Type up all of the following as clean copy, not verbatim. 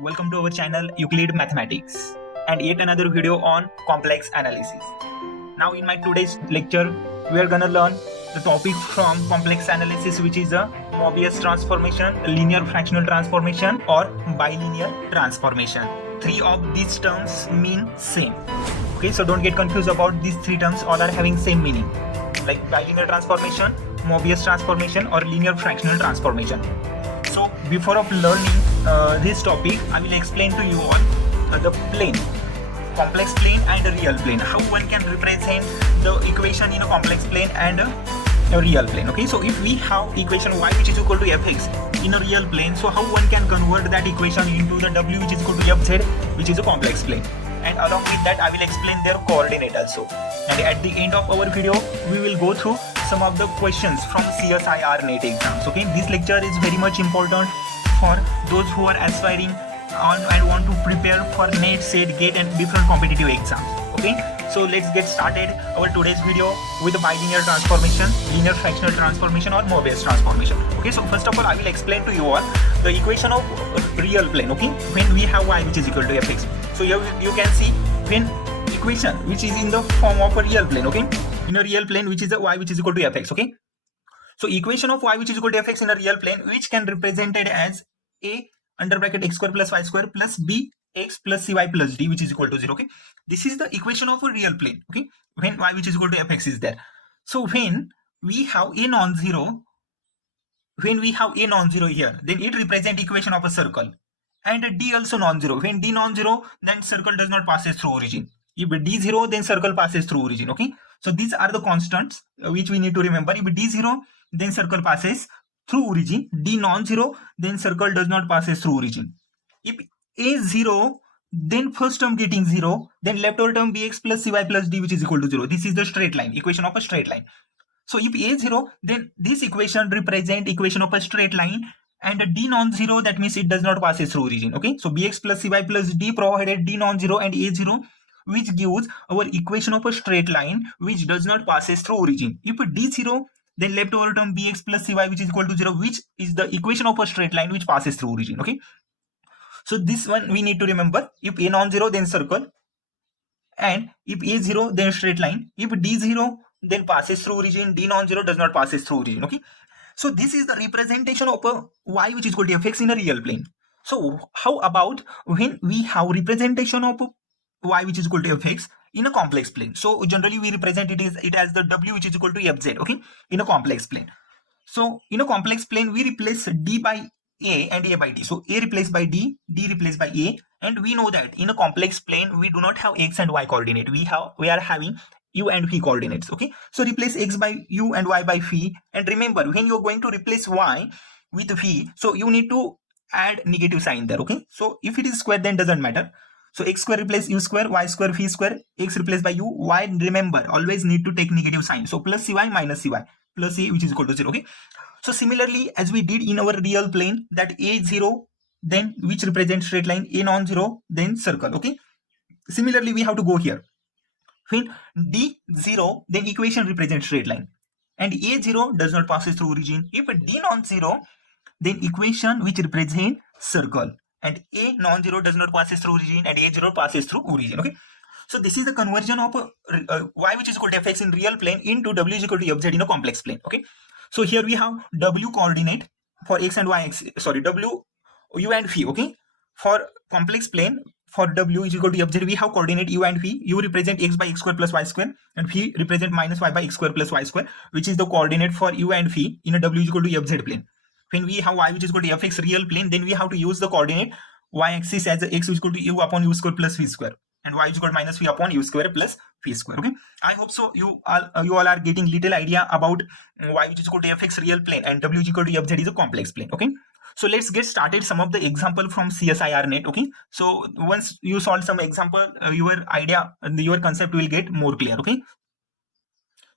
welcome to our channel Euclid Mathematics and yet another video on complex analysis. Now in my today's lecture we are gonna learn the topic from complex analysis, which is a Mobius transformation, linear fractional transformation or bilinear transformation. Three of these terms mean same. Okay, so don't get confused about these three terms, all are having same meaning, like bilinear transformation, Mobius transformation or linear fractional transformation. So before of learning this topic, I will explain to you all the plane, complex plane and a real plane, how one can represent the equation in a complex plane and a real plane. Okay, so if we have equation y which is equal to fx in a real plane, so how one can convert that equation into the w which is equal to fz, which is a complex plane. And along with that I will explain their coordinate also. And at the end of our video we will go through some of the questions from CSIRNET exams. Okay, this lecture is very much important for those who are aspiring on and want to prepare for NET, SET, GATE and different competitive exams. Okay, so let's get started our today's video with the bilinear transformation, linear fractional transformation or Mobius transformation. Okay, so first of all I will explain to you all the equation of real plane. Okay, when we have y which is equal to fx, so you can see when equation which is in the form of a real plane, okay, in a real plane which is a y which is equal to fx. Okay, so equation of y which is equal to fx in a real plane which can represented as a under bracket x square plus y square plus b x plus cy plus d which is equal to 0. Okay, this is the equation of a real plane. Okay, when y which is equal to fx is there. So when we have a non-zero, here, then it represent equation of a circle, and d also non-zero. When d non-zero, then circle does not passes through origin. If d 0, then circle passes through origin. Okay, so these are the constants which we need to remember. If d 0, then circle passes through origin. D non-zero, then circle does not passes through origin. If a 0, then first term getting 0, then left over term bx plus cy plus d which is equal to 0. This is the straight line, equation of a straight line. So if a 0, then this equation represent equation of a straight line, and d non-zero, that means it does not passes through origin. Okay, so bx plus cy plus d provided d non-zero and a 0, which gives our equation of a straight line which does not passes through origin. If d 0, then left over term bx plus cy which is equal to 0, which is the equation of a straight line which passes through origin. Okay, so this one we need to remember. If a non-zero, then circle, and if a 0, then straight line. If d 0, then passes through origin. D non-zero does not passes through origin. Okay, so this is the representation of a y which is equal to fx in a real plane. So how about when we have representation of y which is equal to fx in a complex plane? So generally we represent it as the w which is equal to fz. Okay, in a complex plane. So in a complex plane we replace d by a and a by d. So a replaced by d, d replaced by a, and we know that in a complex plane we do not have x and y coordinate. We are having u and v coordinates. Okay, so replace x by u and y by v, and remember when you are going to replace y with v, so you need to add negative sign there. Okay, so if it is square then doesn't matter. So x square replace u square, y square v square, x replaced by u, y remember always need to take negative sign. So plus cy minus cy plus a which is equal to 0. Okay, so similarly as we did in our real plane, that a 0 then which represents straight line, a non-zero then circle. Okay, similarly we have to go here. When d 0, then equation represents straight line, and a 0 does not passes through origin. If d non-zero, then equation which represent circle, and a non-zero does not passes through origin and a 0 passes through origin. Okay, so this is the conversion of y which is equal to fx in real plane into w is equal to fz in a complex plane. Okay, so here we have w coordinate for x and y, w, u and v. Okay, for complex plane, for w is equal to fz we have coordinate u and v. U represent x by x square plus y square, and v represent minus y by x square plus y square, which is the coordinate for u and v in a w is equal to fz plane. When we have y which is equal to fx real plane, then we have to use the coordinate y axis as x is equal to u upon u square plus v square, and y is equal to minus v upon u square plus v square. Okay, I hope so you all are getting little idea about y which is equal to fx real plane and w is equal to fz is a complex plane. Okay, so let's get started some of the example from CSIRNET. Okay, so once you solve some example, your idea and your concept will get more clear. Okay,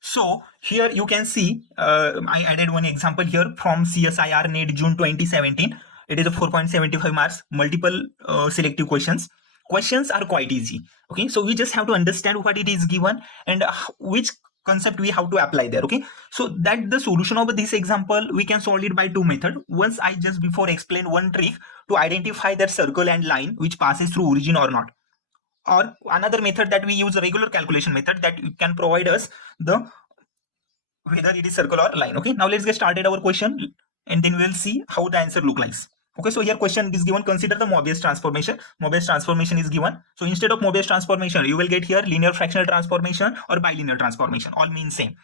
so here you can see I added one example here from CSIRNET June 2017. It is a 4.75 marks, multiple selective questions. Questions are quite easy. Okay, so we just have to understand what it is given and which concept we have to apply there. Okay, so that the solution of this example we can solve it by two methods. Once I just before explain one trick to identify that circle and line which passes through origin or not, or another method that we use, a regular calculation method that can provide us the whether it is circle or line. Okay, now let's get started our question and then we'll see how the answer look like. Okay, so here question is given, consider the Mobius transformation. Mobius transformation is given. So instead of Mobius transformation, you will get here linear fractional transformation or bilinear transformation, all mean same.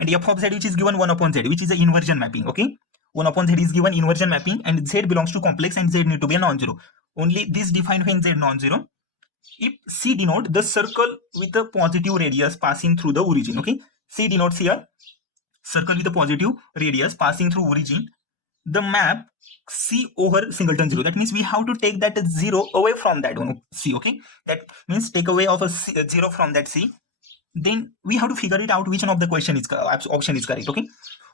And f of z which is given 1 upon z, which is the inversion mapping. Okay, 1 upon z is given inversion mapping, and z belongs to complex and z need to be a non-zero. Only this defined when z non-zero. If C denote the circle with a positive radius passing through the origin. Okay, C denotes here circle with a positive radius passing through origin. The map C over singleton 0. That means we have to take that 0 away from that one C. Okay, that means take away of a 0 from that C. Then we have to figure it out which one of the option is correct. Okay,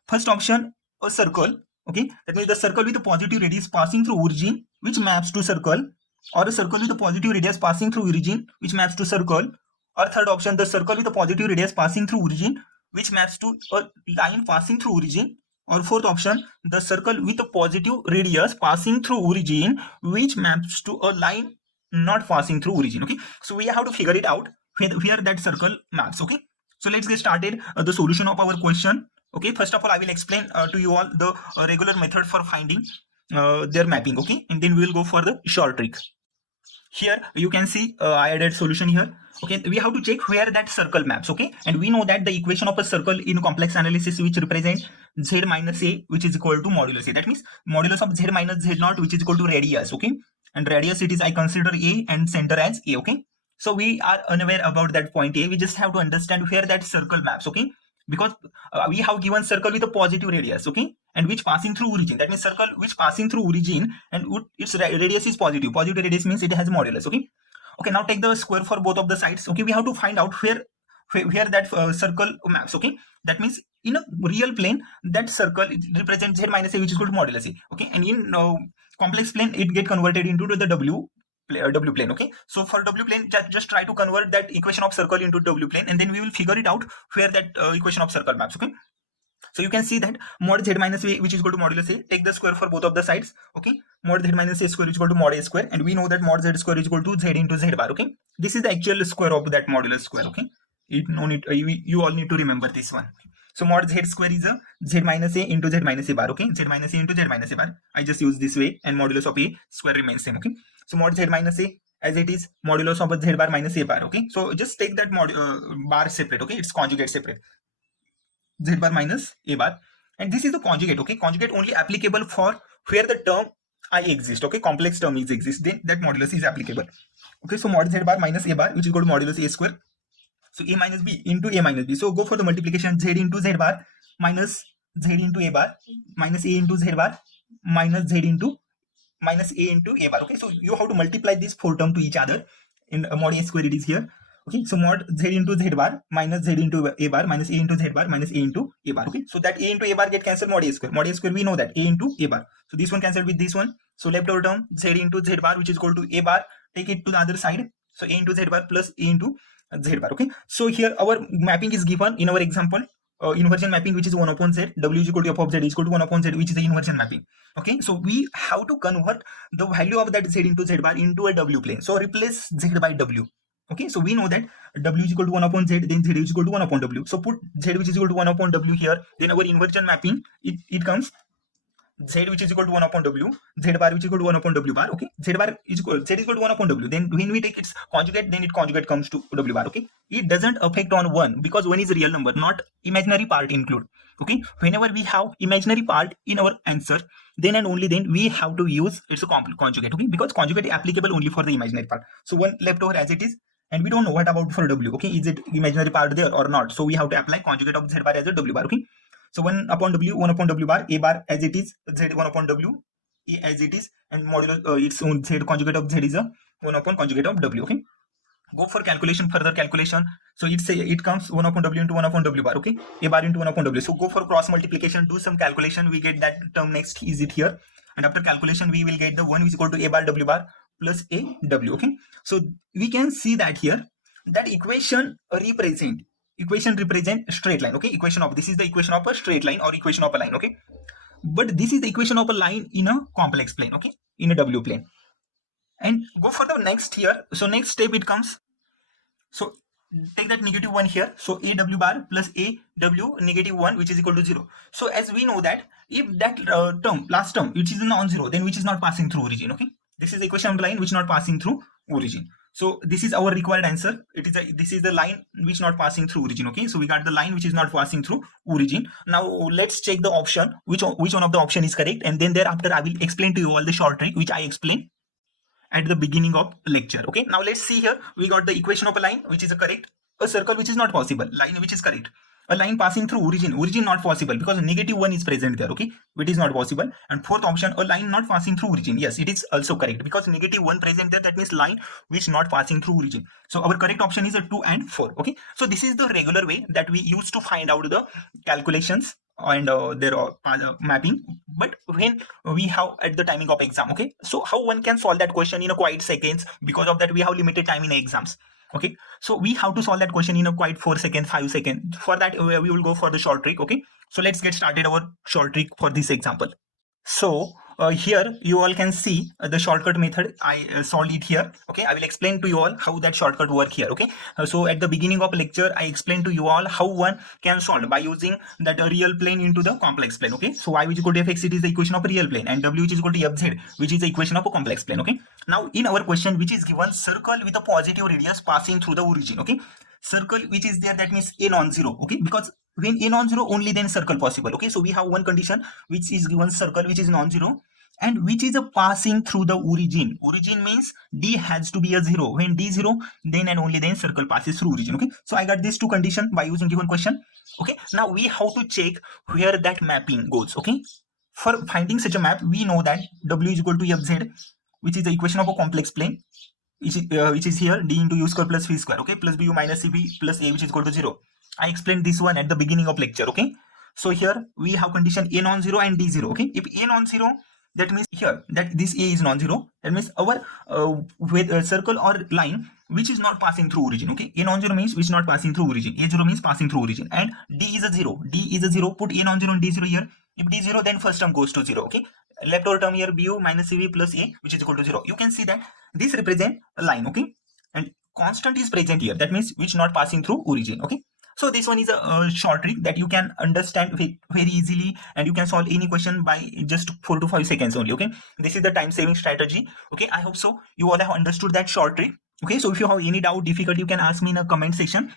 first option, a circle. Okay, that means the circle with a positive radius passing through origin which maps to circle, or a circle with a positive radius passing through origin which maps to circle, or third option, the circle with a positive radius passing through origin which maps to a line passing through origin, or fourth option, the circle with a positive radius passing through origin which maps to a line not passing through origin. Okay, so we have to figure it out where that circle maps. Okay, so let's get started the solution of our question. Okay, first of all I will explain to you all the regular method for finding their mapping. Okay, and then we will go for the short trick. Here you can see I added solution here. Okay, we have to check where that circle maps. Okay, and we know that the equation of a circle in complex analysis which represent z minus a which is equal to modulus a. That means modulus of z minus z naught which is equal to radius. Okay, and radius it is I consider a and center as a. Okay, so we are unaware about that point a. We just have to understand where that circle maps. Okay, because we have given circle with a positive radius. Okay, and which passing through origin. That means circle which passing through origin and its radius is positive. Positive radius means it has modulus. Okay, okay, now take the square for both of the sides. Okay, we have to find out where that circle maps. Okay, that means in a real plane that circle represents z minus a which is equal to modulus a. Okay, and in complex plane it get converted into the w plane. Okay, so for w plane just try to convert that equation of circle into w plane, and then we will figure it out where that equation of circle maps. Okay, so you can see that mod z minus a which is equal to modulus a, take the square for both of the sides. Okay, mod z minus a square is equal to mod a square, and we know that mod z square is equal to z into z bar. Okay, this is the actual square of that modulus square. Okay, you all need to remember this one. So mod z square is a z minus a into z minus a bar. Okay, z minus a into z minus a bar. I just use this way, and modulus of a square remains same. Okay, so mod z minus a as it is modulus of a z bar minus a bar. Okay, so just take that bar separate. Okay, it's conjugate separate, z bar minus a bar, and this is the conjugate. Okay, conjugate only applicable for where the term I exist. Okay, complex term is exist, then that modulus is applicable. Okay, so mod z bar minus a bar which is equal to modulus a square. So a minus b into a minus b. So go for the multiplication, z into z bar minus z into a bar minus a into z bar minus z into minus a into a bar. Okay, so you have to multiply these four terms to each other. In mod a square it is here. Okay, so mod z into z bar minus z into a bar minus a into z bar minus a into a bar. Okay, so that a into a bar get cancelled, mod a square. Mod a square we know that a into a bar. So this one cancelled with this one. So left over term z into z bar which is equal to a bar. Take it to the other side. So a into z bar plus a into z bar. Okay, so here our mapping is given in our example. Inversion mapping which is 1 upon z, w is equal to f of z is equal to 1 upon z, which is the inversion mapping. Okay, so we have to convert the value of that z into z bar into a w plane. So replace z by w. Okay, so we know that w is equal to 1 upon z, then z is equal to 1 upon w. So put z which is equal to 1 upon w here, then our inversion mapping it comes z which is equal to 1 upon w, z bar which is equal to 1 upon w bar. Okay, z is equal to 1 upon w. Then when we take its conjugate, then it conjugate comes to w bar. Okay, it doesn't affect on 1 because 1 is a real number, not imaginary part include. Okay, whenever we have imaginary part in our answer, then and only then we have to use its a conjugate. Okay, because conjugate is applicable only for the imaginary part. So 1 left over as it is, and we don't know what about for w. Okay, is it imaginary part there or not? So we have to apply conjugate of z bar as a w bar. Okay, so 1 upon w bar, a bar as it is, z 1 upon w, a as it is, and modulus its own z conjugate of z is a 1 upon conjugate of w. Okay, go for calculation, further calculation. So it comes 1 upon w into 1 upon w bar. Okay, a bar into 1 upon w. So go for cross multiplication, do some calculation. We get that term next is it here, and after calculation we will get the 1 is equal to a bar w bar plus a w. Okay, so we can see that here that equation represent equation represent straight line. Okay, equation of, this is the equation of a straight line or equation of a line. Okay, but this is the equation of a line in a complex plane. Okay, in a W plane. And go for the next here. So next step it comes. So take that -1 here. So AW bar plus AW -1, which is equal to 0. So as we know that if that term, last term, which is non-zero, then which is not passing through origin. Okay, this is the equation of the line which not passing through origin. So this is our required answer. This is the line which not passing through origin. Okay, so we got the line which is not passing through origin. Now let's check the option, which one of the option is correct, and then thereafter I will explain to you all the short trick which I explained at the beginning of lecture. Okay, now let's see here. We got the equation of a line which is correct, a circle which is not possible, line which is correct, a line passing through origin not possible because -1 is present there. Okay, which is not possible. And fourth option, a line not passing through origin. Yes, it is also correct because -1 present there, that means line which not passing through origin. So our correct option is a 2 and 4. Okay, so this is the regular way that we use to find out the calculations and their mapping. But when we have at the timing of exam, okay, so how one can solve that question in a quiet seconds, because of that we have limited time in exams. Okay, so we have to solve that question in a quite 4 seconds, 5 seconds. For that we will go for the short trick. Okay, so let's get started our short trick for this example. So here you all can see the shortcut method. I solved it here. Okay, I will explain to you all how that shortcut work here. Okay, so at the beginning of lecture I explained to you all how one can solve by using that real plane into the complex plane. Okay, so y which is equal to fx, it is the equation of a real plane, and w which is equal to fz, which is the equation of a complex plane. Okay, now in our question which is given circle with a positive radius passing through the origin. Okay, circle which is there, that means a non-zero. Okay, because when a non-zero, only then circle possible. Okay, so we have one condition which is given circle which is non-zero and which is a passing through the origin. Origin means d has to be a 0. When d 0, then and only then circle passes through origin. Okay, so I got these two conditions by using given question. Okay, now we have to check where that mapping goes. Okay, for finding such a map, we know that w is equal to fz, which is the equation of a complex plane, which is here d into u square plus v square. Okay, plus bu minus cv plus a, which is equal to 0. I explained this one at the beginning of lecture. Okay, so here we have condition a non-zero and d 0. Okay, if a non-zero, that means here that this a is non-zero, that means our with a circle or line which is not passing through origin. Okay, a non-zero means which is not passing through origin, a 0 means passing through origin, and d is a 0. D is a 0. Put a non-zero and d 0 here. If d 0, then first term goes to 0. Okay, left over term here bu minus cv plus a, which is equal to 0. You can see that this represent a line. Okay, and constant is present here, that means which not passing through origin. Okay, so this one is a short trick that you can understand very easily, and you can solve any question by just 4 to 5 seconds only. Okay, this is the time saving strategy. Okay, I hope so you all have understood that short trick. Okay, so if you have any doubt, difficult, you can ask me in a comment section,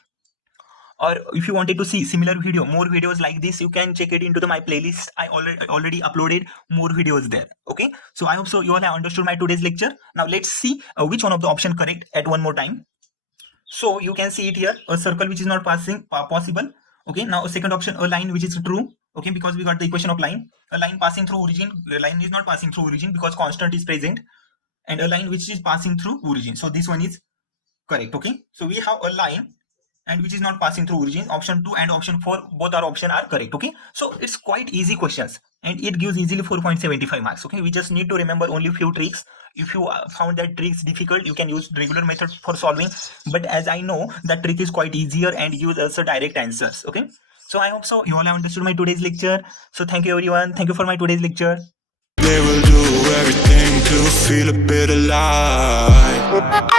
or if you wanted to see similar video, more videos like this, you can check it into my playlist. I already uploaded more videos there. Okay, so I hope so you all have understood my today's lecture. Now let's see which one of the option correct at one more time. So you can see it here, a circle which is not passing possible. Okay, now second option, a line which is true. Okay, because we got the equation of line, a line passing through origin, a line is not passing through origin because constant is present, and a line which is passing through origin. So this one is correct. Okay, so we have a line and which is not passing through origin. Option 2 and option 4, both our option are correct. Okay, so it's quite easy questions and it gives easily 4.75 marks. Okay, we just need to remember only few tricks. If you found that tricks difficult, you can use regular method for solving, but as I know that trick is quite easier and use also direct answers. Okay, so I hope so you all have understood my today's lecture. So thank you everyone, thank you for my today's lecture. They will do everything to feel a bit alive.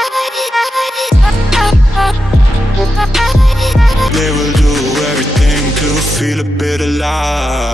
They will do everything to feel a bit alive.